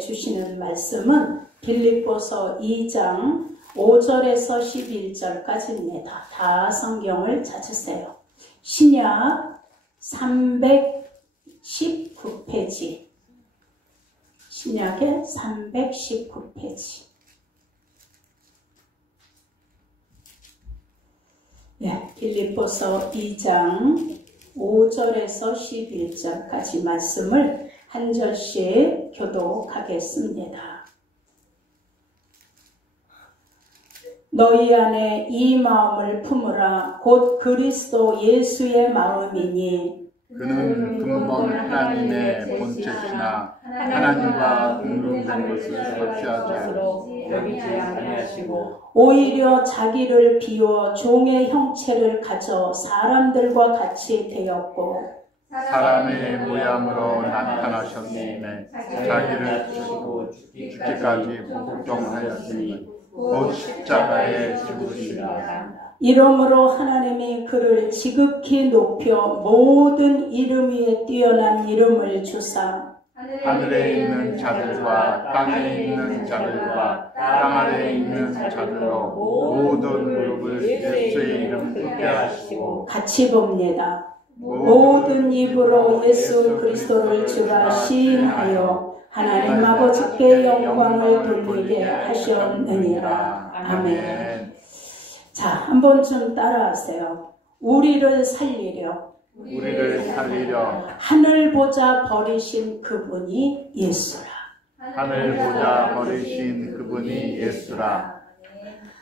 주시는 말씀은 빌립보서 2장 5절에서 11절까지입니다. 다 성경을 찾으세요. 신약 319페이지. 신약의 319페이지. 빌립보서 2장 5절에서 11절까지 말씀을 한 절씩 교독하겠습니다. 너희 안에 이 마음을 품으라. 곧 그리스도 예수의 마음이니 그는 근본 하나님의 본체시나 하나님과 동등된 것을 섭취하지 여기지 아니하시고 오히려 자기를 비워 종의 형체를 가져 사람들과 같이 되었고 사람의 모양으로 나타나셨음에 자기를 주시고 죽기까지 복종하였으니 곧 십자가에 죽으시리라. 이러므로 하나님이 그를 지극히 높여 모든 이름 위에 뛰어난 이름을 주사 하늘에 있는 자들과 땅에 있는 자들과 땅 아래에 있는 자들로 모든 무릎을 예수의 이름 듣게 하시고 같이 봅니다. 모든 입으로 예수 그리스도를 주라 시인하여 하나님 아버지께 영광을 돌리게 하셨느니라. 아멘. 자, 한번 좀 따라하세요. 우리를 살리려 하늘 보자 버리신 그분이 예수라. 하늘 보자 버리신 그분이 예수라.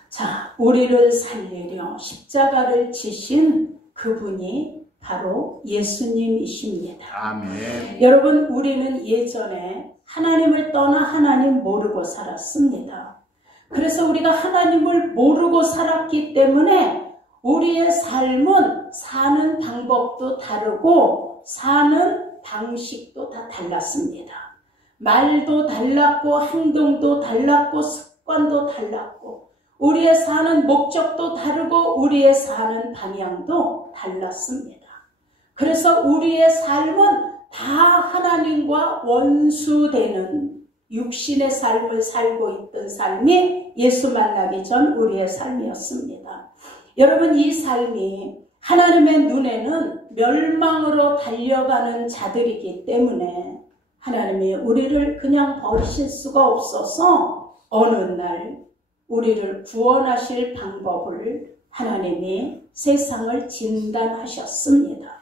자, 우리를 살리려 십자가를 지신 그분이 바로 예수님이십니다. 아멘. 여러분, 우리는 예전에 하나님을 떠나 하나님 모르고 살았습니다. 그래서 우리가 하나님을 모르고 살았기 때문에 우리의 삶은 사는 방법도 다르고 사는 방식도 다 달랐습니다. 말도 달랐고 행동도 달랐고 습관도 달랐고 우리의 사는 목적도 다르고 우리의 사는 방향도 달랐습니다. 그래서 우리의 삶은 다 하나님과 원수되는 육신의 삶을 살고 있던 삶이 예수 만나기 전 우리의 삶이었습니다. 여러분, 이 삶이 하나님의 눈에는 멸망으로 달려가는 자들이기 때문에 하나님이 우리를 그냥 버리실 수가 없어서 어느 날 우리를 구원하실 방법을 하나님이 세상을 진단하셨습니다.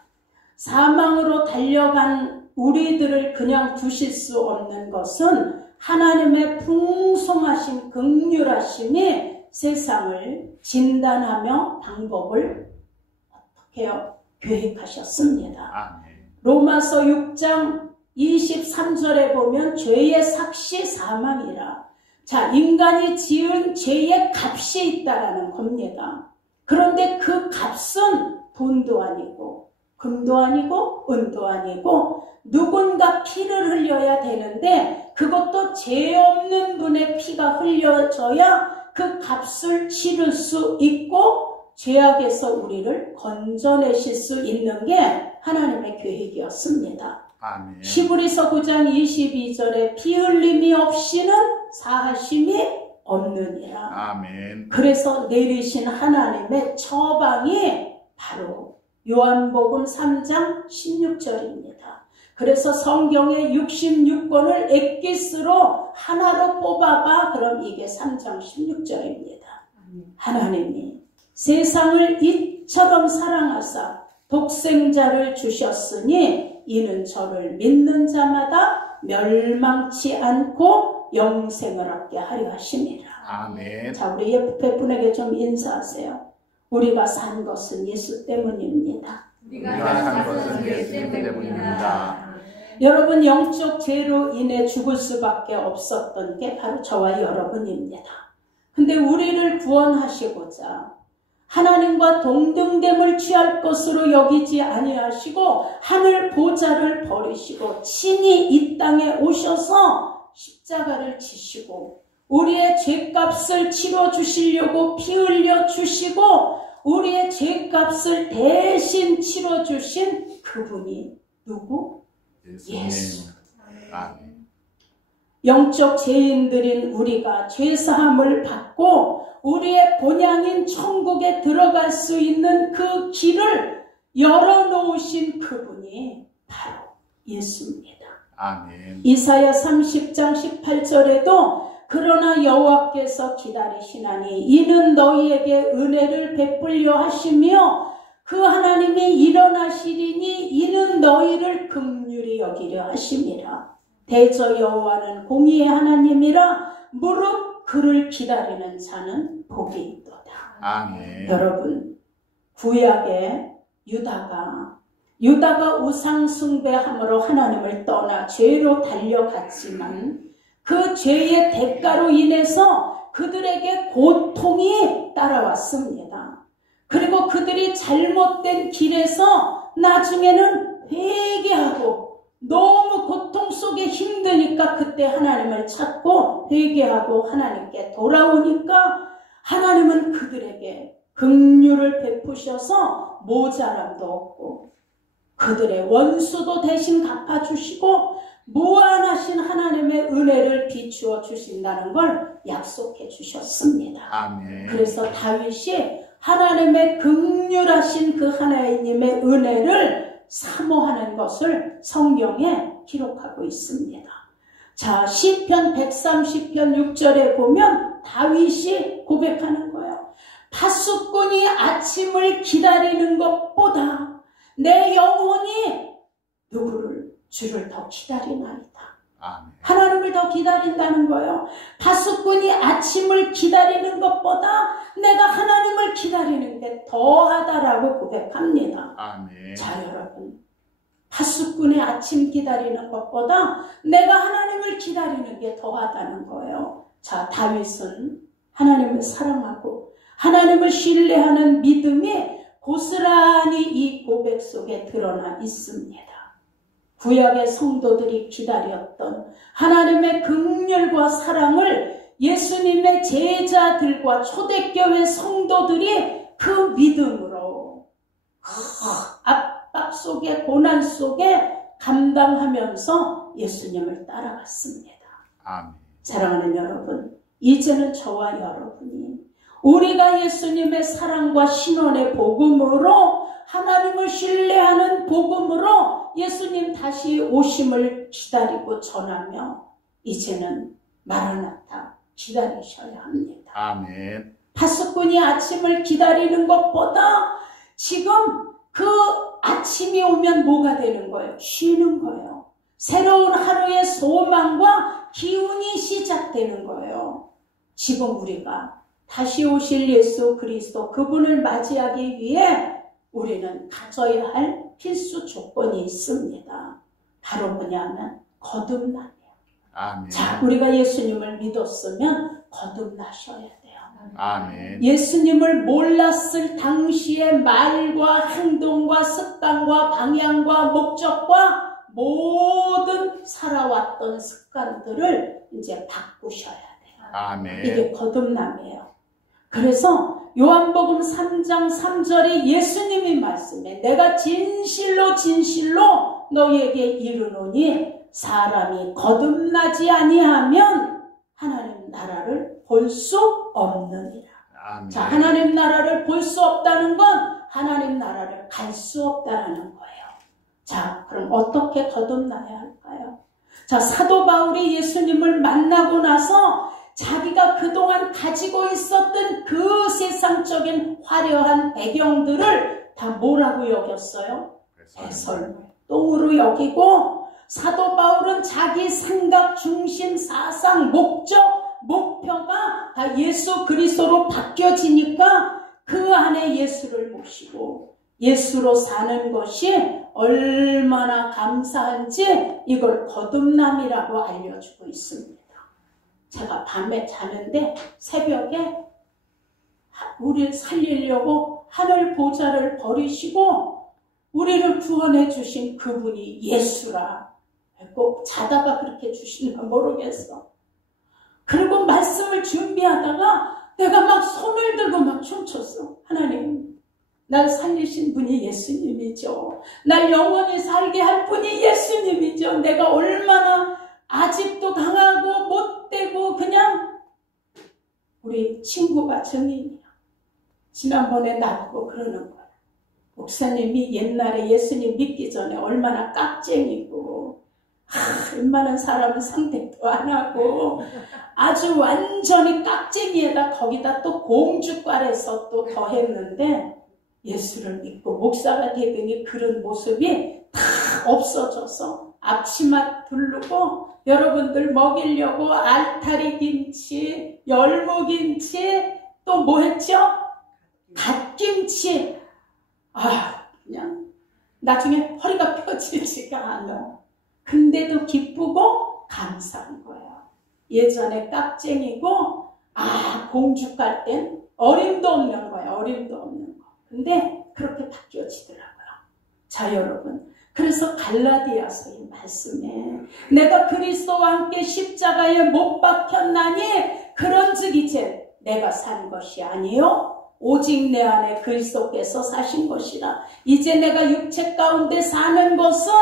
사망으로 달려간 우리들을 그냥 두실 수 없는 것은 하나님의 풍성하신 긍휼하심이 세상을 진단하며 방법을 어떻게 해요? 계획하셨습니다. 아멘. 로마서 6장 23절에 보면 죄의 삭시 사망이라. 자, 인간이 지은 죄의 값이 있다라는 겁니다. 그런데 그 값은 돈도 아니고 금도 아니고 은도 아니고 누군가 피를 흘려야 되는데 그것도 죄 없는 분의 피가 흘려져야 그 값을 치를 수 있고 죄악에서 우리를 건져내실 수 있는 게 하나님의 계획이었습니다. 아멘. 히브리서 9장 22절에 피 흘림이 없이는 사하심이 없느니라. 아멘. 그래서 내리신 하나님의 처방이 바로 요한복음 3장 16절입니다. 그래서 성경의 66권을 엑기스로 하나로 뽑아봐. 그럼 이게 3장 16절입니다. 하나님이 세상을 이처럼 사랑하사 독생자를 주셨으니 이는 저를 믿는 자마다 멸망치 않고 영생을 얻게 하려 하심이라. 아멘. 자, 우리 옆에 분에게 좀 인사하세요. 우리가 산 것은 예수 때문입니다. 우리가 산 것은 예수 때문입니다. 여러분, 영적 죄로 인해 죽을 수밖에 없었던 게 바로 저와 여러분입니다. 근데 우리를 구원하시고자 하나님과 동등됨을 취할 것으로 여기지 아니하시고 하늘 보좌를 버리시고 친히 이 땅에 오셔서 십자가를 지시고 우리의 죄값을 치러주시려고 피 흘려주시고 우리의 죄값을 대신 치러주신 그분이 누구? 예수. 아멘. 영적 죄인들인 우리가 죄사함을 받고 우리의 본향인 천국에 들어갈 수 있는 그 길을 열어놓으신 그분이 바로 예수입니다. 아멘. 이사야 30장 18절에도 그러나 여호와께서 기다리시나니 이는 너희에게 은혜를 베풀려 하시며 그 하나님이 일어나시리니 이는 너희를 긍휼히 여기려 하심이라. 대저 여호와는 공의의 하나님이라 무릇 그를 기다리는 자는 복이 있도다. 아멘. 여러분, 구약의 유다가 우상 숭배함으로 하나님을 떠나 죄로 달려갔지만 그 죄의 대가로 인해서 그들에게 고통이 따라왔습니다. 그리고 그들이 잘못된 길에서 나중에는 회개하고 너무 고통 속에 힘드니까 그때 하나님을 찾고 회개하고 하나님께 돌아오니까 하나님은 그들에게 긍휼을 베푸셔서 모자람도 없고 그들의 원수도 대신 갚아주시고 무한하신 하나님의 은혜를 비추어 주신다는 걸 약속해 주셨습니다. 아멘. 그래서 다윗이 하나님의 긍휼하신 그 하나님의 은혜를 사모하는 것을 성경에 기록하고 있습니다. 자, 시편 130편 6절에 보면 다윗이 고백하는 거예요. 파수꾼이 아침을 기다리는 것보다 내 영혼이 누구를? 주를 더 기다리나이다. 아멘. 하나님을 더 기다린다는 거예요. 파수꾼이 아침을 기다리는 것보다 내가 하나님을 기다리는 게 더하다라고 고백합니다. 아멘. 자, 여러분, 파수꾼의 아침 기다리는 것보다 내가 하나님을 기다리는 게 더하다는 거예요. 자, 다윗은 하나님을 사랑하고 하나님을 신뢰하는 믿음이 고스란히 이 고백 속에 드러나 있습니다. 구약의 성도들이 기다렸던 하나님의 긍휼과 사랑을 예수님의 제자들과 초대교회 성도들이 그 믿음으로 압박 속에 고난 속에 감당하면서 예수님을 따라갔습니다. 아멘. 사랑하는 여러분, 이제는 저와 여러분이 우리가 예수님의 사랑과 신원의 복음으로 하나님을 신뢰하는 복음으로 예수님 다시 오심을 기다리고 전하며 이제는 마라나타 기다리셔야 합니다. 아멘. 파수꾼이 아침을 기다리는 것보다 지금 그 아침이 오면 뭐가 되는 거예요? 쉬는 거예요. 새로운 하루의 소망과 기운이 시작되는 거예요. 지금 우리가 다시 오실 예수 그리스도 그분을 맞이하기 위해 우리는 가져야 할 필수 조건이 있습니다. 바로 뭐냐면 거듭남이에요. 아멘. 자, 우리가 예수님을 믿었으면 거듭나셔야 돼요. 아멘. 예수님을 몰랐을 당시의 말과 행동과 습관과 방향과 목적과 모든 살아왔던 습관들을 이제 바꾸셔야 돼요. 아멘. 이게 거듭남이에요. 그래서 요한복음 3장 3절에 예수님이 말씀해 내가 진실로 진실로 너희에게 이르노니 사람이 거듭나지 아니하면 하나님 나라를 볼 수 없느니라. 아멘. 자, 하나님 나라를 볼 수 없다는 건 하나님 나라를 갈 수 없다는 거예요. 자, 그럼 어떻게 거듭나야 할까요? 자, 사도 바울이 예수님을 만나고 나서 자기가 그동안 가지고 있었던 그 세상적인 화려한 배경들을 다 뭐라고 여겼어요? 배설물똥으로 여기고 사도 바울은 자기 생각, 중심, 사상, 목적, 목표가 다 예수 그리스도로 바뀌어지니까 그 안에 예수를 모시고 예수로 사는 것이 얼마나 감사한지 이걸 거듭남이라고 알려주고 있습니다. 제가 밤에 자는데 새벽에 우리를 살리려고 하늘 보좌를 버리시고 우리를 구원해 주신 그분이 예수라. 꼭 자다가 그렇게 주시나 모르겠어. 그리고 말씀을 준비하다가 내가 막 손을 들고 막 춤췄어. 하나님, 날 살리신 분이 예수님이죠. 날 영원히 살게 할 분이 예수님이죠. 내가 얼마나 아직도 강하고 못되고 그냥 우리 친구가 증인이야. 지난번에 나보고 그러는 거야. 목사님이 옛날에 예수님 믿기 전에 얼마나 깍쟁이고 웬만한 사람은 상대도 안 하고 아주 완전히 깍쟁이에다 거기다 또 공주과에서 또 더했는데 예수를 믿고 목사가 되더니 그런 모습이 다 없어져서 앞치마 두르고 여러분들 먹이려고 알타리 김치, 열무김치, 또 뭐 했죠? 갓김치. 그냥 나중에 허리가 펴지지가 않아. 근데도 기쁘고 감사한 거야. 예전에 깍쟁이고 공주갈 땐 어림도 없는 거야. 어림도 없는 거. 근데 그렇게 바뀌어지더라고요. 자, 여러분, 그래서 갈라디아서의 말씀에 내가 그리스도와 함께 십자가에 못 박혔나니 그런즉 이제 내가 산 것이 아니요 오직 내 안에 그리스도께서 사신 것이라. 이제 내가 육체 가운데 사는 것은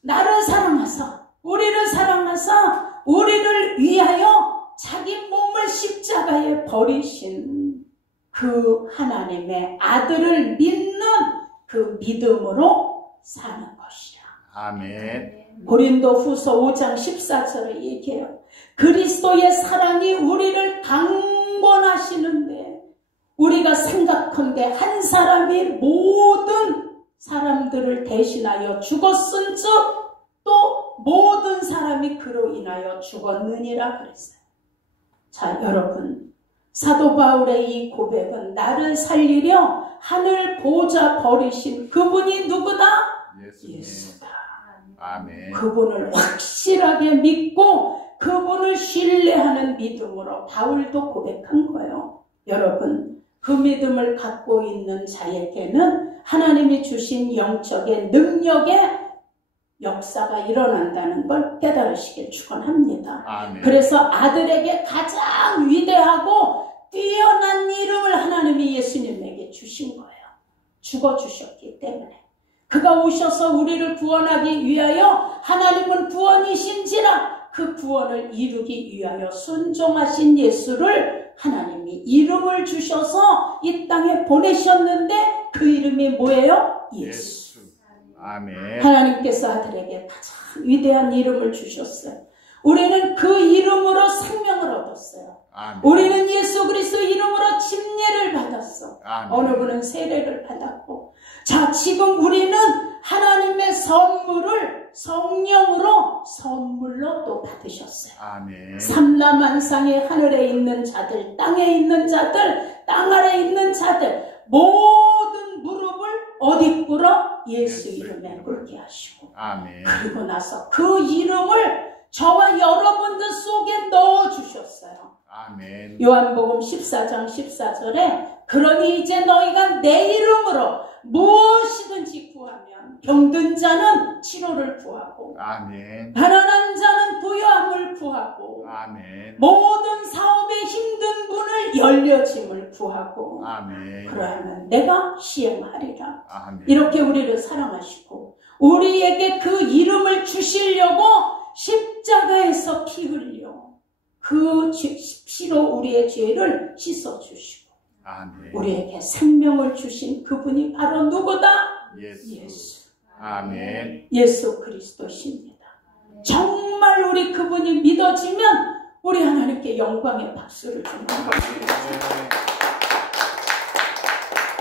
나를 사랑하사 우리를 사랑하사 우리를 위하여 자기 몸을 십자가에 버리신 그 하나님의 아들을 믿는 그 믿음으로 사는 것이라. 아멘. 고린도후서 5장 14절에 얘기해요. 그리스도의 사랑이 우리를 강권하시는데 우리가 생각한데 한 사람이 모든 사람들을 대신하여 죽었은즉 또 모든 사람이 그로 인하여 죽었느니라 그랬어요. 자, 여러분, 사도 바울의 이 고백은 나를 살리려 하늘 보좌 버리신 그분이 누구다? 예수다. 아멘. 그분을 확실하게 믿고 그분을 신뢰하는 믿음으로 바울도 고백한 거예요. 여러분, 그 믿음을 갖고 있는 자에게는 하나님이 주신 영적의 능력의 역사가 일어난다는 걸 깨달으시길 축원합니다. 아멘. 그래서 아들에게 가장 위대하고 뛰어난 이름을 하나님이 예수님에게 주신 거예요. 죽어주셨기 때문에. 그가 오셔서 우리를 구원하기 위하여 하나님은 구원이신지라 그 구원을 이루기 위하여 순종하신 예수를 하나님이 이름을 주셔서 이 땅에 보내셨는데 그 이름이 뭐예요? 예수. 아멘. 하나님께서 아들에게 가장 위대한 이름을 주셨어요. 우리는 그 이름으로 생명을 얻었어요. 아멘. 우리는 예수 그리스도 이름으로 침례를 받았어. 아멘. 어느 분은 세례를 받았고. 자, 지금 우리는 하나님의 선물을 성령으로 선물로 또 받으셨어요. 아멘. 삼라만상에 하늘에 있는 자들, 땅에 있는 자들, 땅 아래 있는 자들 모든 무릎을 어디 꿇어? 예수 이름에 꿇게 하시고. 아멘. 그리고 나서 그 이름을 저와 여러분들 속에 넣어주셨어요. 아멘. 요한복음 14장 14절에 그러니 이제 너희가 내 이름으로 무엇이든지 구하면 병든 자는 치료를 구하고 아멘. 가난한 자는 부유함을 구하고 아멘. 모든 사업에 힘든 분을 열려짐을 구하고 아멘. 그러하면 내가 시행하리라. 아멘. 이렇게 우리를 사랑하시고 우리에게 그 이름을 주시려고 십자가에서 피 흘려 그 피로 우리의 죄를 씻어주시고 아멘. 우리에게 생명을 주신 그분이 바로 누구다? 예수. 아멘. 예수 그리스도십니다. 정말 우리 그분이 믿어지면 우리 하나님께 영광의 박수를 주는 것입니다.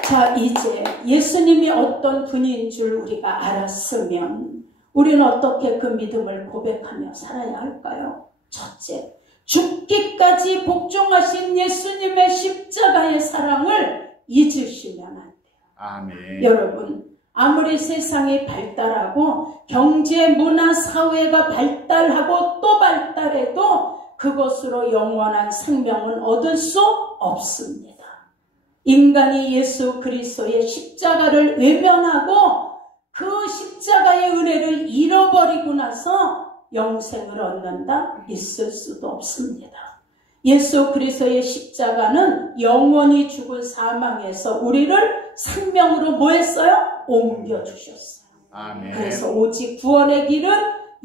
자, 이제 예수님이 어떤 분인 줄 우리가 알았으면 우리는 어떻게 그 믿음을 고백하며 살아야 할까요? 첫째, 죽기까지 복종하신 예수님의 십자가의 사랑을 잊으시면 안 돼요. 아멘. 여러분, 아무리 세상이 발달하고 경제, 문화, 사회가 발달하고 또 발달해도 그것으로 영원한 생명은 얻을 수 없습니다. 인간이 예수 그리스도의 십자가를 외면하고 그 십자가의 은혜를 잃어버리고 나서 영생을 얻는다? 있을 수도 없습니다. 예수 그리스도의 십자가는 영원히 죽을 사망에서 우리를 생명으로 뭐 했어요? 옮겨주셨어요. 아멘. 그래서 오직 구원의 길은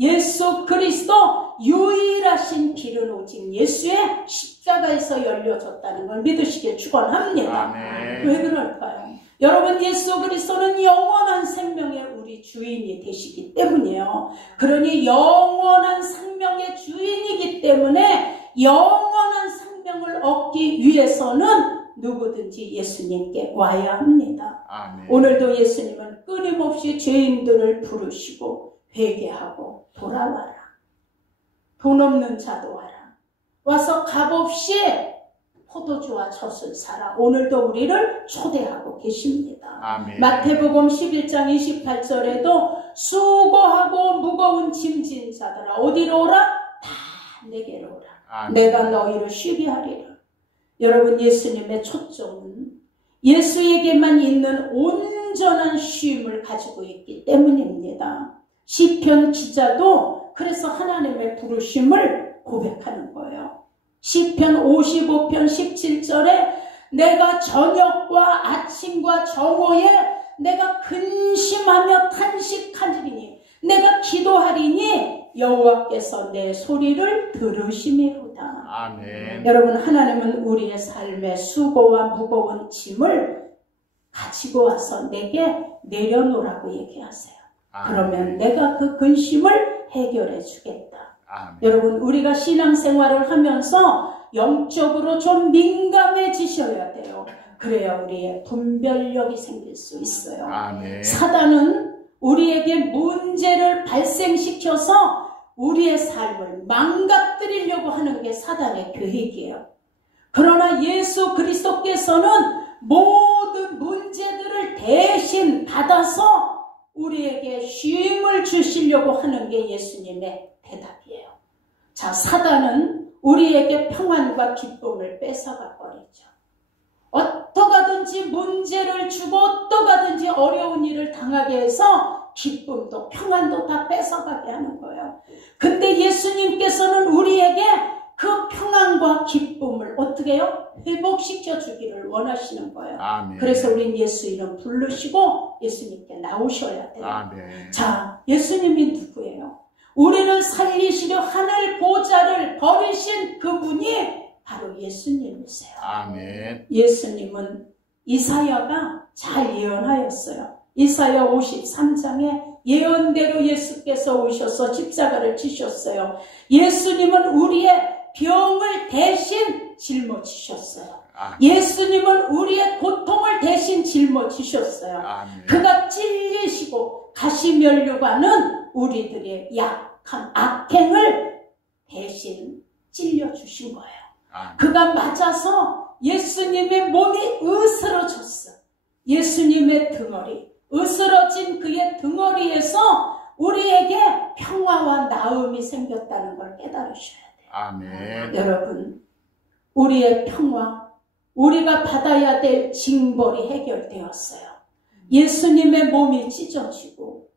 예수 그리스도 유일하신 길은 오직 예수의 십자가에서 열려졌다는 걸 믿으시길 축원합니다. 아멘. 왜 그럴까요? 여러분, 예수 그리스도는 영원한 생명의 우리 주인이 되시기 때문이에요. 그러니 영원한 생명의 주인이기 때문에 영원한 생명을 얻기 위해서는 누구든지 예수님께 와야 합니다. 아멘. 오늘도 예수님은 끊임없이 죄인들을 부르시고 회개하고 돌아와라. 돈 없는 자도 와라. 와서 값없이 포도주와 젖을 사라. 오늘도 우리를 초대하고 계십니다. 아멘. 마태복음 11장 28절에도 수고하고 무거운 짐진 자들아 어디로 오라? 다 내게로 오라. 아멘. 내가 너희를 쉬게 하리라. 여러분, 예수님의 초점은 예수에게만 있는 온전한 쉼을 가지고 있기 때문입니다. 시편 기자도 그래서 하나님의 부르심을 고백하는 거예요. 시편 55편 17절에 내가 저녁과 아침과 정오에 내가 근심하며 탄식하리니 내가 기도하리니 여호와께서 내 소리를 들으심이로다. 아멘. 여러분, 하나님은 우리의 삶의 수고와 무거운 짐을 가지고 와서 내게 내려놓으라고 얘기하세요. 아멘. 그러면 내가 그 근심을 해결해 주겠다. 아멘. 여러분, 우리가 신앙생활을 하면서 영적으로 좀 민감해지셔야 돼요. 그래야 우리의 분별력이 생길 수 있어요. 아멘. 사단은 우리에게 문제를 발생시켜서 우리의 삶을 망가뜨리려고 하는 게 사단의 계획이에요. 그러나 예수 그리스도께서는 모든 문제들을 대신 받아서 우리에게 쉼을 주시려고 하는 게 예수님의 대답이에요. 자, 사단은 우리에게 평안과 기쁨을 뺏어가 버리죠. 어떠하든지 문제를 주고 어떠하든지 어려운 일을 당하게 해서 기쁨도 평안도 다 뺏어가게 하는 거예요. 근데 예수님께서는 우리에게 그 평안과 기쁨을 어떻게 해요? 회복시켜 주기를 원하시는 거예요. 아멘. 그래서 우린 예수 이름 부르시고 예수님께 나오셔야 돼요. 아멘. 자, 예수님이 누구예요? 우리를 살리시려 하늘 보좌를 버리신 그분이 바로 예수님이세요. 아멘. 예수님은 이사야가 잘 예언하였어요. 이사야 53장에 예언대로 예수께서 오셔서 십자가를 지셨어요. 예수님은 우리의 병을 대신 짊어지셨어요. 아멘. 예수님은 우리의 고통을 대신 짊어지셨어요. 아멘. 그가 찔리시고 가시면류관은 우리들의 약한 악행을 대신 찔려주신 거예요. 아멘. 그가 맞아서 예수님의 몸이 으스러졌어. 예수님의 등허리, 으스러진 그의 등허리에서 우리에게 평화와 나음이 생겼다는 걸 깨달으셔야 돼요. 아멘. 여러분, 우리의 평화, 우리가 받아야 될 징벌이 해결되었어요. 예수님의 몸이 찢어지고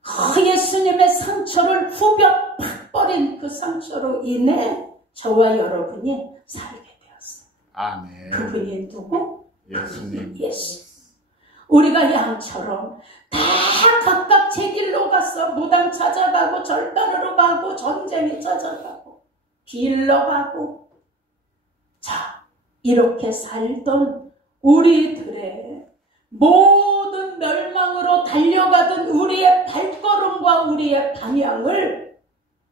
그 예수님의 상처를 후벼 팍 버린 그 상처로 인해 저와 여러분이 살게 되었어요. 아멘. 그분이 누구? 예수님. 예수. 우리가 양처럼 다 각각 제 길로 갔어. 무당 찾아가고 절단으로 가고 전쟁이 찾아가고 길러 가고. 자, 이렇게 살던 우리들의 모든 멸망으로 달려가던 우리의 발걸음과 우리의 방향을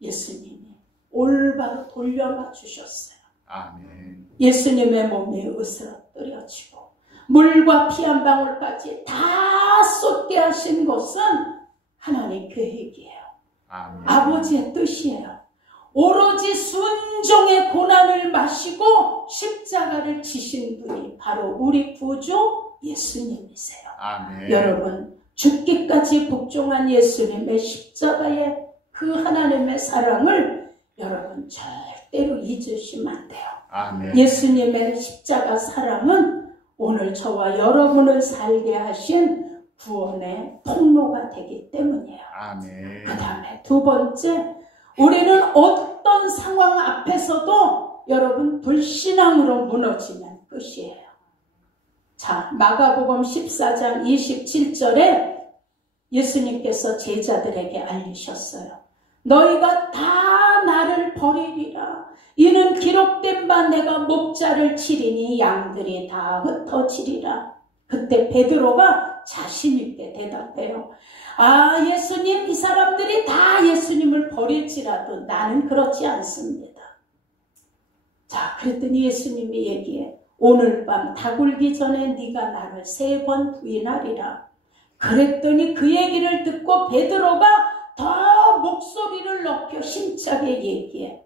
예수님이 올바로 돌려봐 주셨어요. 아멘. 예수님의 몸이 으스러뜨려지고 물과 피 한 방울까지 다 쏟게 하신 것은 하나님 계획이에요. 아멘. 아버지의 뜻이에요. 오로지 순종의 고난을 마시고 십자가를 지신 분이 바로 우리 구주 예수님이세요. 아멘. 여러분, 죽기까지 복종한 예수님의 십자가의 그 하나님의 사랑을 여러분 절대로 잊으시면 안 돼요. 아멘. 예수님의 십자가 사랑은 오늘 저와 여러분을 살게 하신 구원의 통로가 되기 때문이에요. 아멘. 그 다음에 두 번째, 우리는 어떤 상황 앞에서도 여러분 불신앙으로 무너지면 끝이에요. 자, 마가복음 14장 27절에 예수님께서 제자들에게 알리셨어요. 너희가 다 나를 버리리라. 이는 기록된 바 내가 목자를 치리니 양들이 다 흩어지리라. 그때 베드로가 자신 있게 대답해요. 아, 예수님, 이 사람들이 다 예수님을 버릴지라도 나는 그렇지 않습니다. 자, 그랬더니 예수님이 얘기해. 오늘 밤 다굴기 전에 네가 나를 3번 부인하리라. 그랬더니 그 얘기를 듣고 베드로가 더 목소리를 높여 힘차게 얘기해.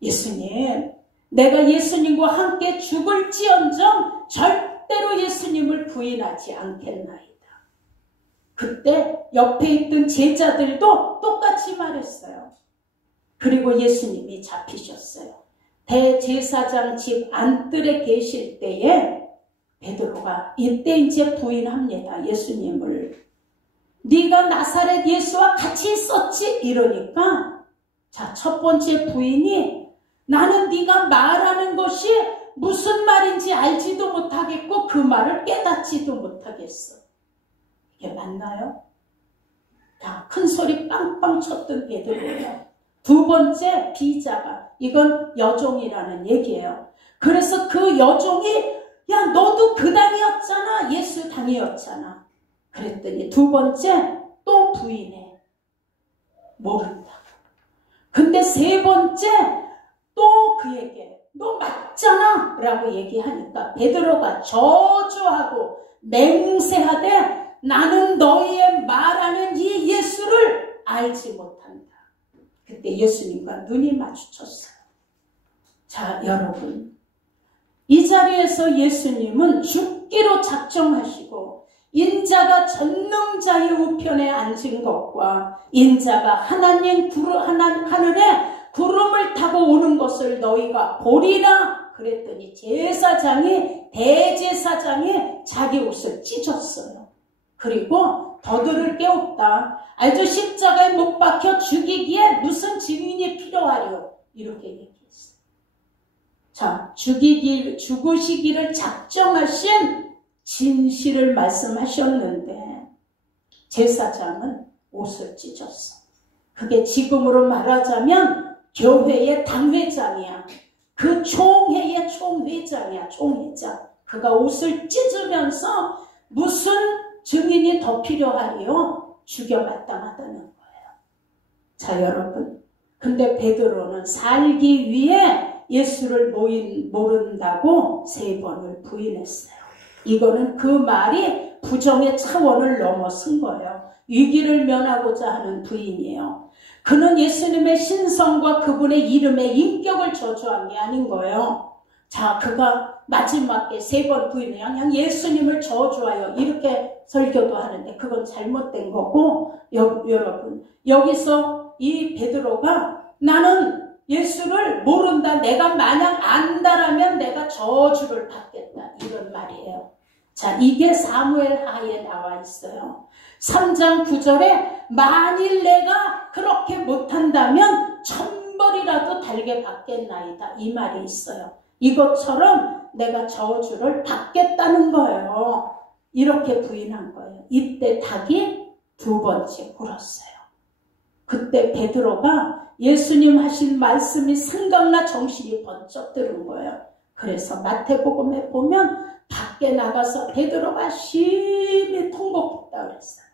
예수님, 내가 예수님과 함께 죽을지언정 절대로 예수님을 부인하지 않겠나이다. 그때 옆에 있던 제자들도 똑같이 말했어요. 그리고 예수님이 잡히셨어요. 대제사장 집 안뜰에 계실 때에 베드로가 이때 이제 부인합니다. 예수님을. 네가 나사렛 예수와 같이 있었지? 이러니까 자, 첫 번째 부인이 나는 네가 말하는 것이 무슨 말인지 알지도 못하겠고 그 말을 깨닫지도 못하겠어. 이게 맞나요? 자, 큰 소리 빵빵 쳤던 베드로예요. 두 번째 비자가, 이건 여종이라는 얘기예요. 그래서 그 여종이 야, 너도 그 당이었잖아. 예수 당이었잖아. 그랬더니 두 번째 또 부인해. 모른다. 근데 세 번째 또 그에게 너 맞잖아 라고 얘기하니까 베드로가 저주하고 맹세하되 나는 너희의 말하는 이 예수를 알지 못한다. 그때 예수님과 눈이 마주쳤어요. 자, 여러분, 이 자리에서 예수님은 죽기로 작정하시고 인자가 전능자의 우편에 앉은 것과 인자가 하나님 하늘에 구름을 타고 오는 것을 너희가 보리라 그랬더니 대제사장이 자기 옷을 찢었어요. 그리고 더들을 깨웠다. 알죠? 십자가에 못 박혀 죽이기에 무슨 증인이 필요하려 이렇게 얘기했어요. 자, 죽으시기를 작정하신 진실을 말씀하셨는데 제사장은 옷을 찢었어. 그게 지금으로 말하자면 교회의 당회장이야. 그 총회의 총회장이야. 총회장. 그가 옷을 찢으면서 무슨 증인이 더 필요하리요? 죽여마땅하다는 거예요. 자, 여러분, 근데 베드로는 살기 위해 예수를 모른다고 3번을 부인했어요. 이거는 그 말이 부정의 차원을 넘어선 거예요. 위기를 면하고자 하는 부인이에요. 그는 예수님의 신성과 그분의 이름의 인격을 저주한 게 아닌 거예요. 자, 그가 마지막에 3번 부인을 그냥 예수님을 저주하여 이렇게 설교도 하는데 그건 잘못된 거고, 여러분, 여기서 이 베드로가 나는 예수를 모른다. 내가 만약 안다라면 내가 저주를 받겠다. 이런 말이에요. 자, 이게 사무엘 하에 나와 있어요. 3장 9절에 만일 내가 그렇게 못한다면 1000벌이라도 달게 받겠나이다. 이 말이 있어요. 이것처럼 내가 저주를 받겠다는 거예요. 이렇게 부인한 거예요. 이때 닭이 2번째 굴었어요. 그때 베드로가 예수님 하신 말씀이 생각나 정신이 번쩍 드는 거예요. 그래서 마태복음에 보면 밖에 나가서 베드로가 심히 통곡했다고 그랬어요.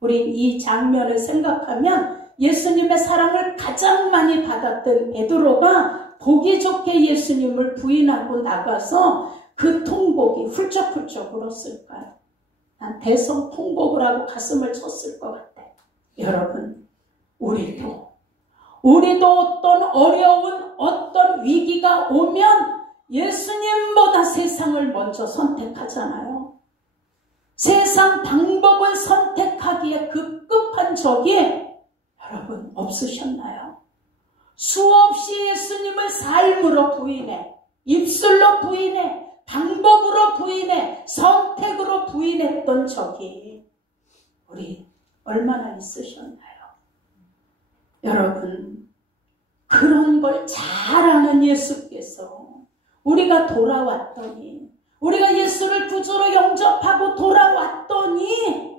우린 이 장면을 생각하면 예수님의 사랑을 가장 많이 받았던 베드로가 보기 좋게 예수님을 부인하고 나가서 그 통곡이 훌쩍훌쩍 울었을까요? 난 대성 통곡을 하고 가슴을 쳤을 것 같아. 여러분, 우리도 어떤 어려운 어떤 위기가 오면 예수님보다 세상을 먼저 선택하잖아요. 세상 방법을 선택하기에 급급한 적이 여러분 없으셨나요? 수없이 예수님을 삶으로 부인해, 입술로 부인해, 방법으로 부인해, 선택으로 부인했던 적이 우리 얼마나 있으셨나요? 여러분, 그런 걸 잘 아는 예수께서 우리가 돌아왔더니, 우리가 예수를 구주로 영접하고 돌아왔더니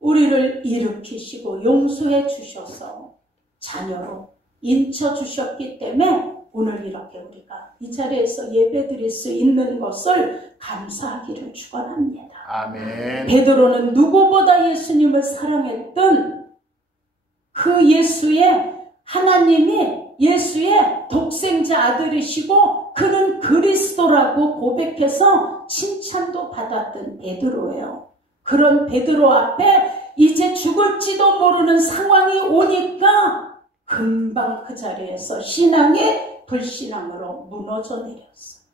우리를 일으키시고 용서해 주셔서 자녀로 인쳐주셨기 때문에 오늘 이렇게 우리가 이 자리에서 예배드릴 수 있는 것을 감사하기를 축원합니다. 아멘. 베드로는 누구보다 예수님을 사랑했던 그 예수의 하나님이 예수의 독생자 아들이시고 그는 그리스도라고 고백해서 칭찬도 받았던 베드로예요. 그런 베드로 앞에 이제 죽을지도 모르는 상황이 오니까 금방 그 자리에서 신앙이 불신앙으로 무너져 내렸어요.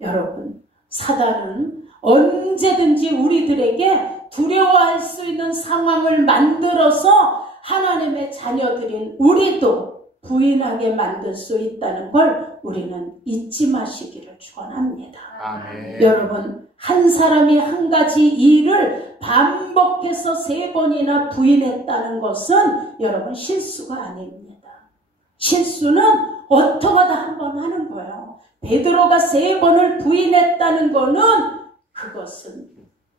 여러분, 사단은 언제든지 우리들에게 두려워할 수 있는 상황을 만들어서 하나님의 자녀들인 우리도 부인하게 만들 수 있다는 걸 우리는 잊지 마시기를 축원합니다. 아멘. 여러분, 한 사람이 한 가지 일을 반복해서 3번이나 부인했다는 것은 여러분 실수가 아닙니다. 실수는 어떠하다 한 번 하는 거예요. 베드로가 3번을 부인했다는 거는 그것은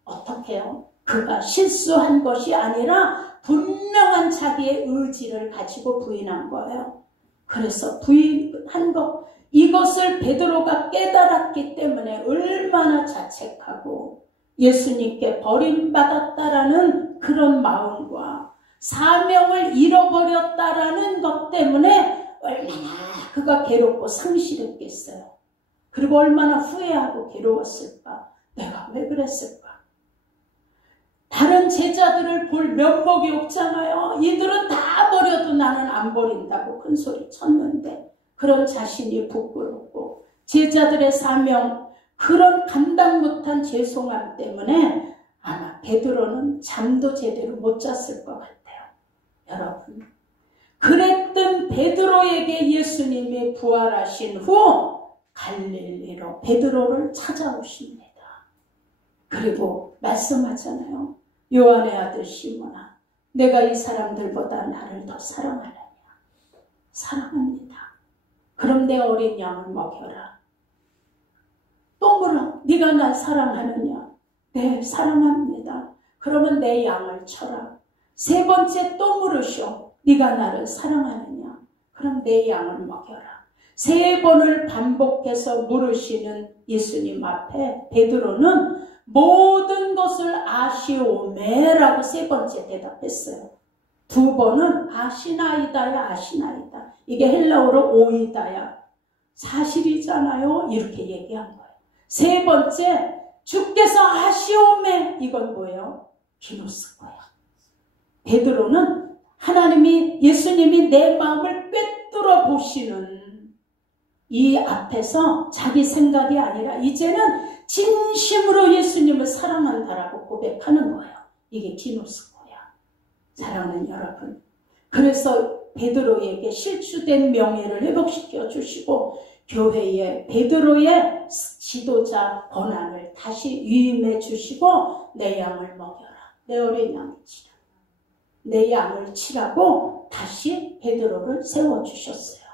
어떻게 해요? 그가 실수한 것이 아니라 분명한 자기의 의지를 가지고 부인한 거예요. 그래서 부인한 것, 이것을 베드로가 깨달았기 때문에 얼마나 자책하고 예수님께 버림받았다라는 그런 마음과 사명을 잃어버렸다라는 것 때문에 얼마나 그가 괴롭고 상실했겠어요. 그리고 얼마나 후회하고 괴로웠을까. 내가 왜 그랬을까. 다른 제자들을 볼 면목이 없잖아요. 이들은 다 버려도 나는 안 버린다고 큰 소리 쳤는데 그런 자신이 부끄럽고 제자들의 사명, 그런 감당 못한 죄송함 때문에 아마 베드로는 잠도 제대로 못 잤을 것 같아요. 여러분, 그랬던 베드로에게 예수님이 부활하신 후 갈릴리로 베드로를 찾아오십니다. 그리고 말씀하잖아요. 요한의 아들 시몬아, 내가 이 사람들보다 나를 더 사랑하느냐? 사랑합니다. 그럼 내 어린 양을 먹여라. 또 물어. 네가 날 사랑하느냐? 네, 사랑합니다. 그러면 내 양을 쳐라. 3번째 또 물으셔. 네가 나를 사랑하느냐? 그럼 내 양을 먹여라. 3번을 반복해서 물으시는 예수님 앞에 베드로는 모든 것을 아시오메라고 3번째 대답했어요. 2번은 아시나이다야, 아시나이다. 이게 헬라어로 오이다야. 사실이잖아요. 이렇게 얘기한 거예요. 3번째, 주께서 아시오메. 이건 뭐예요? 기노스코야. 베드로는 하나님이, 예수님이 내 마음을 꿰뚫어 보시는 이 앞에서 자기 생각이 아니라 이제는 진심으로 예수님을 사랑한다라고 고백하는 거예요. 이게 기노스코야. 사랑하는 여러분, 그래서 베드로에게 실추된 명예를 회복시켜 주시고 교회에 베드로의 지도자 권한을 다시 위임해 주시고 내 양을 먹여라. 내 어린 양을 치라. 내 양을 치라고 다시 베드로를 세워주셨어요.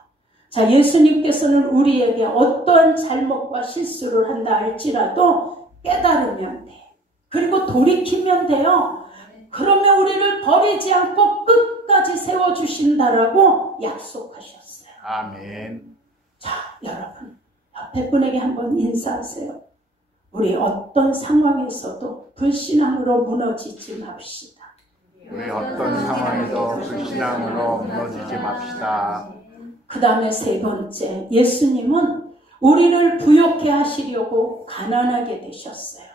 자, 예수님께서는 우리에게 어떠한 잘못과 실수를 한다 할지라도 깨달으면 돼. 그리고 돌이키면 돼요. 그러면 우리를 버리지 않고 끝까지 세워주신다라고 약속하셨어요. 아멘. 자, 여러분, 옆에 분에게 한번 인사하세요. 우리 어떤 상황에서도 불신앙으로 무너지지 맙시다. 우리 어떤 상황에도 불신앙으로 무너지지 맙시다. 그 다음에 3번째, 예수님은 우리를 부욕해 하시려고 가난하게 되셨어요.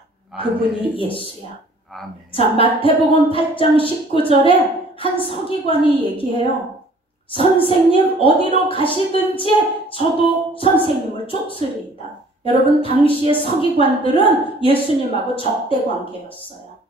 그분이 예수야. 아멘. 자, 마태복음 8장 19절에 한 서기관이 얘기해요. 선생님, 어디로 가시든지 저도 선생님을 쫓으리이다. 여러분, 당시의 서기관들은 예수님하고 적대 관계였어요.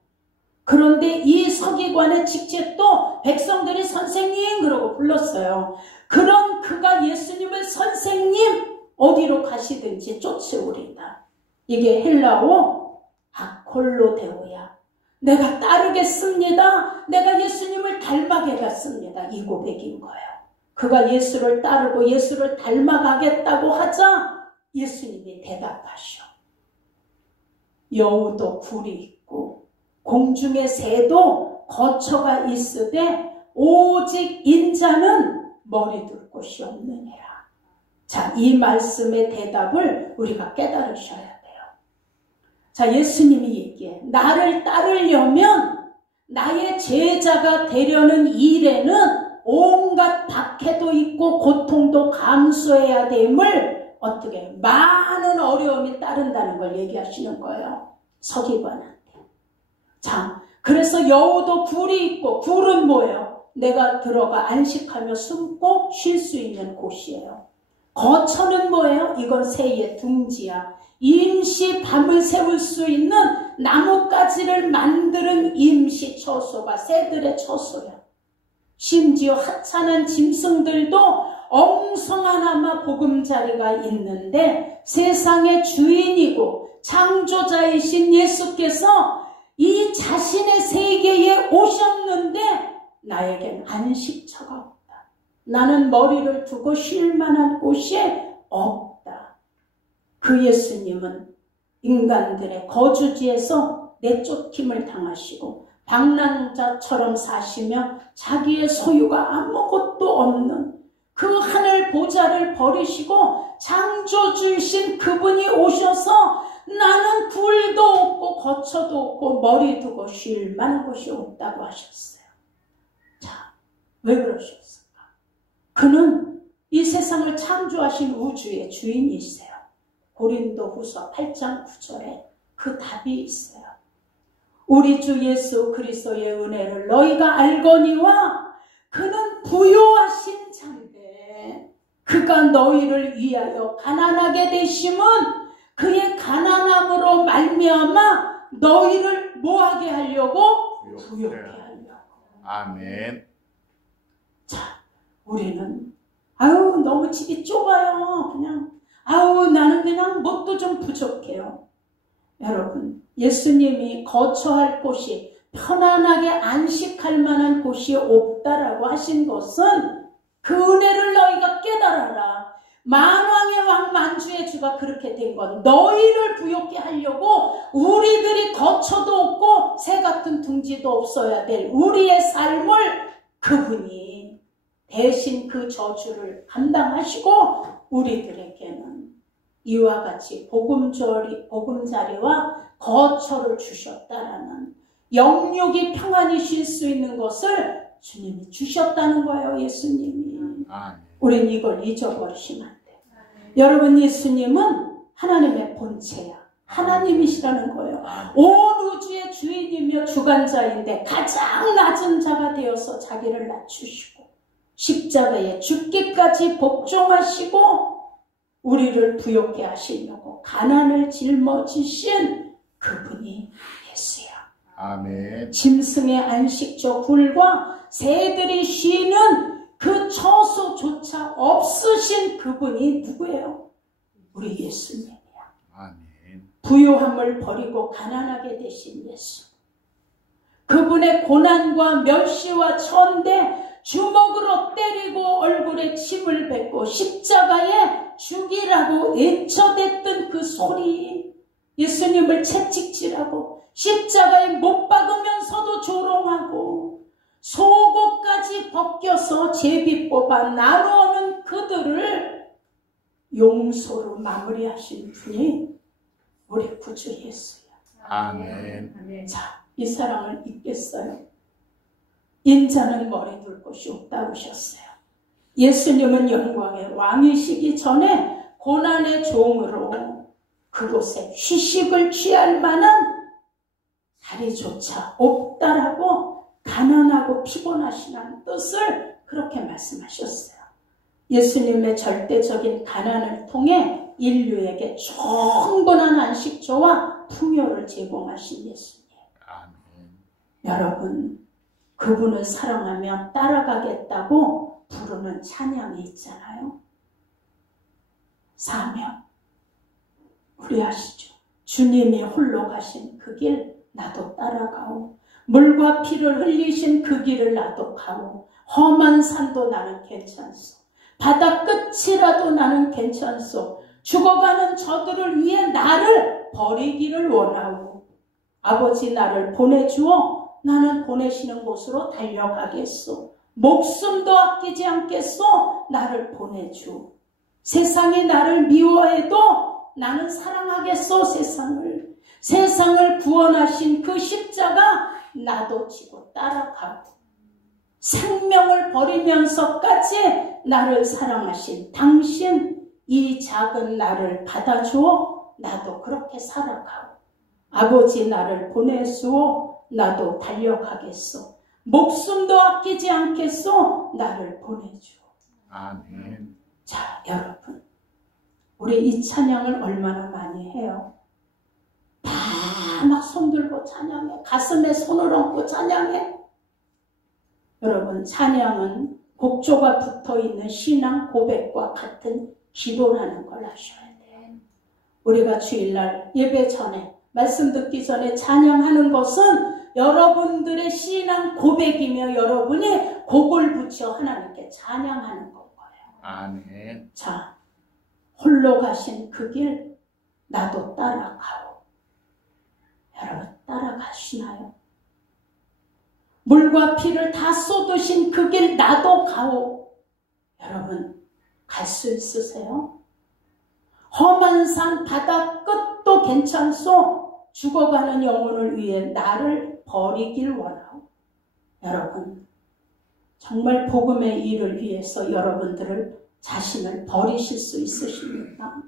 그런데 이 서기관의 직책도 백성들이 선생님 그러고 불렀어요. 그런 그가 예수님을 선생님, 어디로 가시든지 쫓으오리다. 이게 헬라어 아콜로데오야. 내가 따르겠습니다. 내가 예수님을 닮아가겠습니다. 이 고백인 거예요. 그가 예수를 따르고 예수를 닮아가겠다고 하자 예수님이 대답하셔. 여우도 굴이 있고 공중의 새도 거처가 있으되 오직 인자는 머리 둘 곳이 없느니라. 자, 이 말씀의 대답을 우리가 깨달으셔야 돼요. 자, 예수님이 얘기해. 나를 따르려면 나의 제자가 되려는 일에는 온갖 박해도 있고 고통도 감수해야 됨을 어떻게 많은 어려움이 따른다는 걸 얘기하시는 거예요. 서기관한테. 자, 그래서 여우도 굴이 있고, 굴은 뭐예요? 내가 들어가 안식하며 숨고 쉴 수 있는 곳이에요. 거처는 뭐예요? 이건 새의 둥지야. 임시 밤을 새울 수 있는 나뭇가지를 만드는 임시 처소가 새들의 처소야. 심지어 하찮은 짐승들도 엉성하나마 보금자리가 있는데 세상의 주인이고 창조자이신 예수께서 이 자신의 세계에 오셨는데 나에겐 안식처가 없다. 나는 머리를 두고 쉴 만한 곳이 없다. 그 예수님은 인간들의 거주지에서 내쫓김을 당하시고 방랑자처럼 사시며 자기의 소유가 아무것도 없는 그 하늘 보좌를 버리시고 창조주이신 그분이 오셔서 나는 굴도 없고 거처도 없고 머리 두고 쉴 만한 곳이 없다고 하셨어요. 자, 왜 그러셨을까? 그는 이 세상을 창조하신 우주의 주인이세요. 고린도후서 8장 9절에 그 답이 있어요. 우리 주 예수 그리스도의 은혜를 너희가 알거니와 그는 부요하신 자인데 그가 너희를 위하여 가난하게 되심은 그의 가난함으로 말미암아 너희를 뭐하게 하려고? 부요케 하려고. 아멘. 자, 우리는 아유 너무 집이 좁아요. 그냥 아우 나는 그냥 뭣도 좀 부족해요. 여러분, 예수님이 거처할 곳이 편안하게 안식할 만한 곳이 없다라고 하신 것은 그 은혜를 너희가 깨달아라. 만왕의 왕 만주의 주가 그렇게 된 건 너희를 부욕케 하려고 우리들이 거처도 없고 새 같은 둥지도 없어야 될 우리의 삶을 그분이 대신 그 저주를 감당하시고 우리들에게는 이와 같이 복음자리와 거처를 주셨다라는 영육이 평안히 쉴 수 있는 것을 주님이 주셨다는 거예요. 예수님이. 우린 이걸 잊어버리시면 안 돼요. 여러분, 예수님은 하나님의 본체야. 하나님이시라는 거예요. 온 우주의 주인이며 주관자인데 가장 낮은 자가 되어서 자기를 낮추시고 십자가에 죽기까지 복종하시고 우리를 부욕케 하시려고 가난을 짊어지신 그분이 예수야. 아멘. 짐승의 안식처 굴과 새들이 쉬는 그 처소조차 없으신 그분이 누구예요? 우리 예수님이야. 아멘. 부요함을 버리고 가난하게 되신 예수. 그분의 고난과 멸시와 천대 주먹으로 때리고 얼굴에 침을 뱉고 십자가에 죽이라고 외쳐댔던 그 소리, 예수님을 채찍질하고 십자가에 못 박으면서도 조롱하고 속옷까지 벗겨서 제비 뽑아 나누어는 그들을 용서로 마무리하신 분이 우리 구주 예수야. 아멘. 자, 이 사랑을 잊겠어요? 인자는 머리 둘 곳이 없다고 하셨어요. 예수님은 영광의 왕이시기 전에 고난의 종으로 그곳에 휴식을 취할 만한 자리조차 없다라고 가난하고 피곤하시다는 뜻을 그렇게 말씀하셨어요. 예수님의 절대적인 가난을 통해 인류에게 충분한 안식처와 풍요를 제공하신 예수님. 아멘. 여러분, 그분을 사랑하며 따라가겠다고 부르는 찬양이 있잖아요. 사명. 우리 아시죠? 주님이 홀로 가신 그 길 나도 따라가오. 물과 피를 흘리신 그 길을 나도 가오. 험한 산도 나는 괜찮소. 바다 끝이라도 나는 괜찮소. 죽어가는 저들을 위해 나를 버리기를 원하오. 아버지 나를 보내주어 나는 보내시는 곳으로 달려가겠소. 목숨도 아끼지 않겠소. 나를 보내주. 세상이 나를 미워해도 나는 사랑하겠소. 세상을 구원하신 그 십자가 나도 지고 따라가고, 생명을 버리면서까지 나를 사랑하신 당신, 이 작은 나를 받아주어 나도 그렇게 살아가고, 아버지 나를 보내수어 나도 달려가겠소. 목숨도 아끼지 않겠소. 나를 보내주어. 아멘. 자, 여러분, 우리 이 찬양을 얼마나 많이 해요? 다 막 손들고 찬양해. 가슴에 손을 얹고 찬양해. 여러분, 찬양은 곡조가 붙어있는 신앙 고백과 같은 기도라는 걸 아셔야 돼요. 우리가 주일날 예배 전에, 말씀 듣기 전에 찬양하는 것은 여러분들의 신앙 고백이며 여러분이 곡을 붙여 하나님께 찬양하는 거예요. 아멘. 자, 홀로 가신 그 길 나도 따라가오. 여러분, 따라가시나요? 물과 피를 다 쏟으신 그 길 나도 가오. 여러분, 갈 수 있으세요? 험한 산 바다 끝도 괜찮소. 죽어가는 영혼을 위해 나를 버리길 원하오. 여러분, 정말 복음의 일을 위해서 여러분들을 자신을 버리실 수 있으십니까?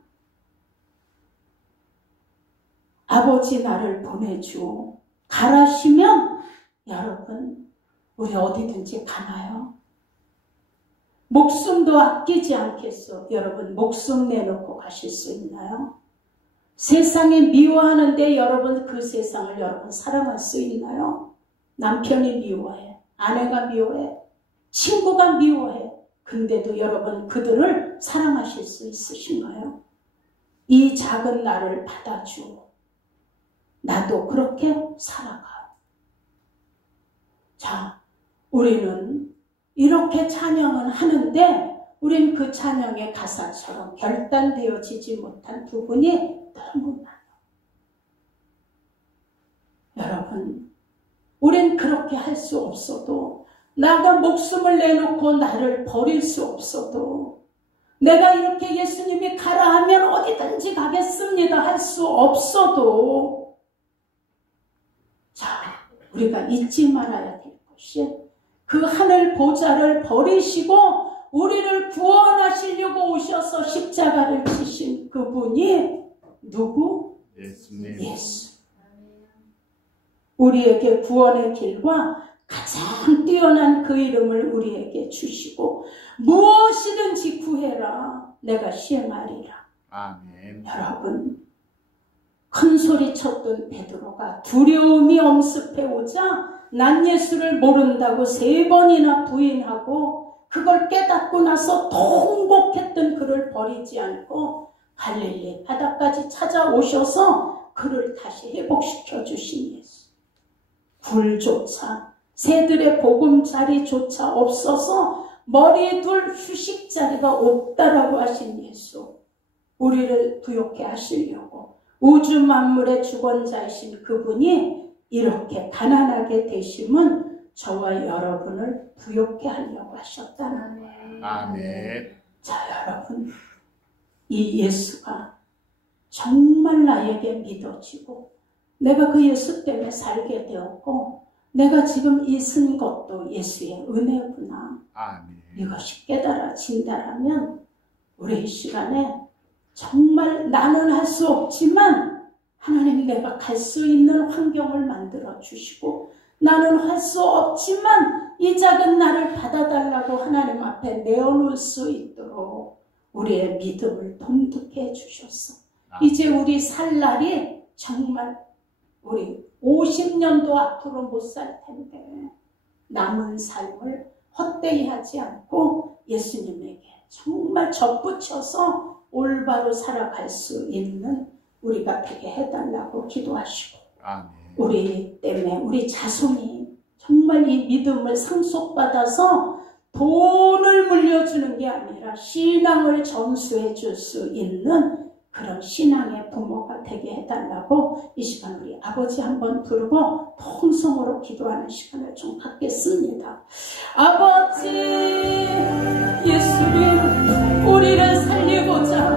아버지 나를 보내주오. 가라시면 여러분, 우리 어디든지 가나요? 목숨도 아끼지 않겠소. 여러분, 목숨 내놓고 가실 수 있나요? 세상이 미워하는데 여러분, 그 세상을 여러분 사랑할 수 있나요? 남편이 미워해, 아내가 미워해, 친구가 미워해. 근데도 여러분, 그들을 사랑하실 수 있으신가요? 이 작은 나를 받아주오. 나도 그렇게 살아가. 자, 우리는 이렇게 찬양은 하는데 우린 그 찬양의 가사처럼 결단되어지지 못한 부분이 너무 많아요. 여러분, 우린 그렇게 할 수 없어도, 나가 목숨을 내놓고 나를 버릴 수 없어도, 내가 이렇게 예수님이 가라 하면 어디든지 가겠습니다 할 수 없어도, 자, 우리가 잊지 말아야 될 것이, 그 하늘 보좌를 버리시고 우리를 구원하시려고 오셔서 십자가를 지신 그분이 누구? 예수님. 예수. 우리에게 구원의 길과 가장 뛰어난 그 이름을 우리에게 주시고, 무엇이든지 구해라, 내가 시행하리라. 아멘. 여러분, 큰 소리 쳤던 베드로가 두려움이 엄습해 오자 난 예수를 모른다고 3번이나 부인하고, 그걸 깨닫고 나서 통곡했던 그를 버리지 않고 갈릴리 바다까지 찾아오셔서 그를 다시 회복시켜 주신 예수. 굴조차, 새들의 보금자리조차 없어서 머리에 둘 휴식 자리가 없다라고 하신 예수. 우리를 부욕해 하시려고 우주 만물의 주권자이신 그분이 이렇게 가난하게 되심은 저와 여러분을 부욕해 하려고 하셨다는 거예요. 아멘. 자, 여러분, 이 예수가 정말 나에게 믿어지고, 내가 그 예수 때문에 살게 되었고, 내가 지금 이 쓴 것도 예수의 은혜구나. 아멘. 이것이 깨달아진다라면 우리 이 시간에 정말 나는 할 수 없지만 하나님, 내가 갈 수 있는 환경을 만들어 주시고, 나는 할 수 없지만 이 작은 나를 받아달라고 하나님 앞에 내어놓을 수 있도록 우리의 믿음을 돈독해 주셨어. 이제 우리 살 날이 정말 우리 50년도 앞으로 못 살 텐데, 남은 삶을 헛되이 하지 않고 예수님에게 정말 접붙여서 올바로 살아갈 수 있는 우리가 되게 해달라고 기도하시고, 아멘. 우리 때문에 우리 자손이 정말 이 믿음을 상속받아서 돈을 물려주는 게 아니라 신앙을 전수해 줄 수 있는 그런 신앙의 부모가 되게 해달라고 이 시간 우리 아버지 한번 부르고 통성으로 기도하는 시간을 좀 갖겠습니다. 아버지 예수님, 우리를 살리고자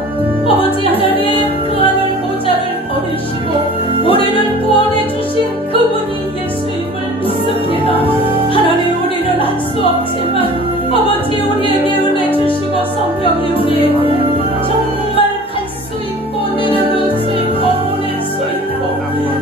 아버지 하나님 그 하늘 보좌를 버리시고 우리를 구원해 주신 그분이 예수임을 믿습니다. 하나님, 우리는 할 수 없지만 아버지 우리에게 은혜 주시고 성령이 우리에게 정말 갈 수 있고 내려놓을 수 있고 보낼 수 있고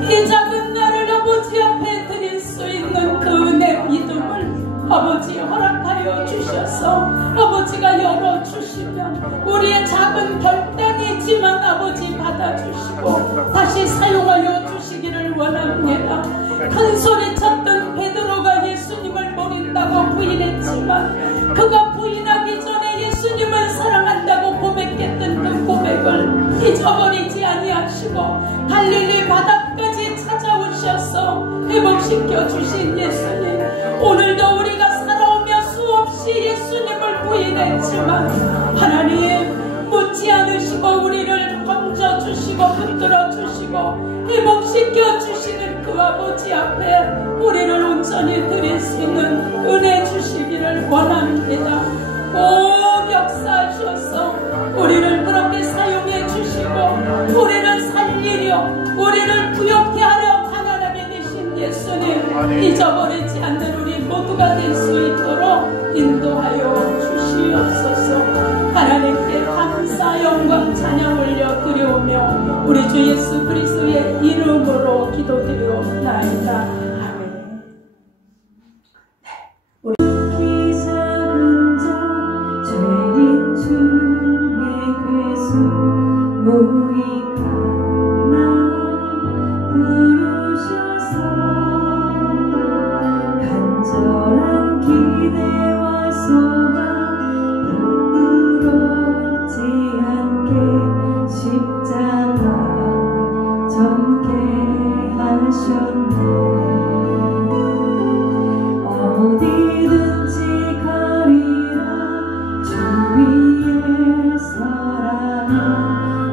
이 작은 나를 아버지 앞에 드릴 수 있는 그 은혜 믿음을 아버지 허락하여 주셔서 아버지가 열어주시면 우리의 작은 결단이지만 아버지 받아주시고 다시 사용하여 주시기를 원합니다. 큰 소리 쳤던 베드로가 예수님을 모른다고 부인했지만 그가 부인하기 전에 예수님을 사랑한다고 고백했던 그 고백을 잊어버리지 아니하시고 갈릴리 바다까지 찾아오셔서 회복시켜 주신 예수님, 오늘도 우리가 살아오며 수없이 예수님을 부인했지만 하나님 묻지 않으시고 우리를 던져주시고 붙들어주시고 회복시켜 주시는 그 아버지 앞에 우리를 온전히 드릴 수 있는 은혜 주시기를 원합니다. 꼭 역사하셔서 우리를 그렇게 사용해 주시고 우리를 살리려 우리를 부욕케 하려 가난하게 되신 예수님, 잊어버리지 않는 우리 모두가 될 수 있도록 인도하여 주시옵소서. 하나님께 감사 영광 찬양 올려 드려오며 우리 주 예수 그리스도의 이름으로 기도드리옵나이다. 아멘.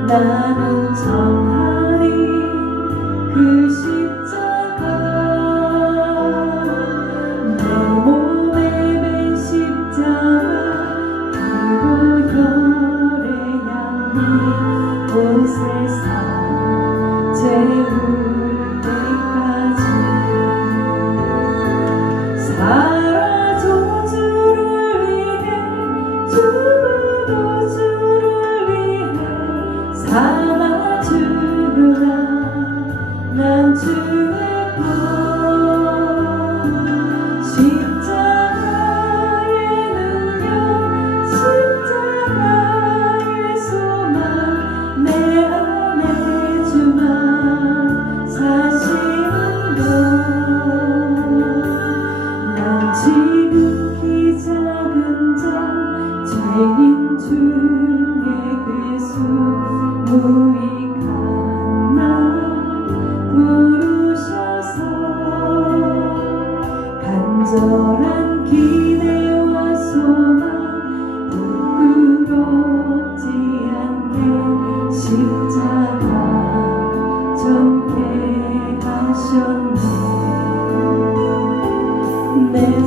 나는 정하리 그 십자가, 내 몸에 맨 십자가 그리고 혈의 향기 곳에서 재울 때까지 살아도 주를 위해 죽어도 주를 위해 삼아 주구나 난 주의 것. 십자가의 능력 십자가의 소망 내 안에 주만 사시는 것. 난 지극히 작은 자 죄인 중에 괴수 무익한 나 부르셔서 간절한 기대와 소망 부끄럽지 않게 십자가 전개 하셨네. 내